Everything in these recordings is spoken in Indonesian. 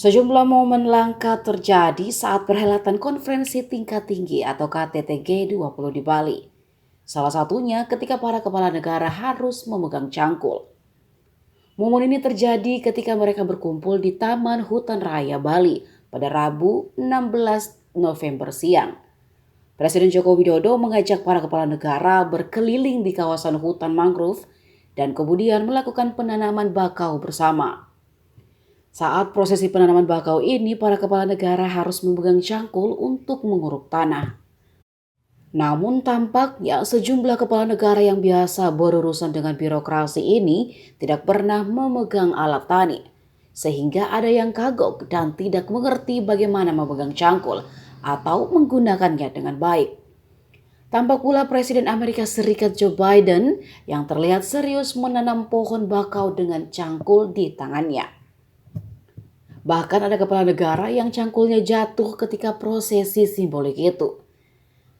Sejumlah momen langka terjadi saat perhelatan konferensi tingkat tinggi atau KTT G20 di Bali. Salah satunya ketika para kepala negara harus memegang cangkul. Momen ini terjadi ketika mereka berkumpul di Taman Hutan Raya Bali pada Rabu 16 November siang. Presiden Joko Widodo mengajak para kepala negara berkeliling di kawasan hutan mangrove dan kemudian melakukan penanaman bakau bersama. Saat prosesi penanaman bakau ini, para kepala negara harus memegang cangkul untuk menguruk tanah. Namun tampaknya sejumlah kepala negara yang biasa berurusan dengan birokrasi ini tidak pernah memegang alat tani. Sehingga ada yang kagok dan tidak mengerti bagaimana memegang cangkul atau menggunakannya dengan baik. Tampak pula Presiden Amerika Serikat Joe Biden yang terlihat serius menanam pohon bakau dengan cangkul di tangannya. Bahkan ada kepala negara yang cangkulnya jatuh ketika prosesi simbolik itu.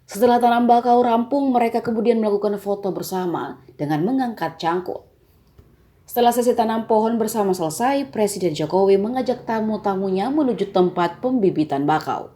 Setelah tanam bakau rampung, mereka kemudian melakukan foto bersama dengan mengangkat cangkul. Setelah sesi tanam pohon bersama selesai, Presiden Jokowi mengajak tamu-tamunya menuju tempat pembibitan bakau.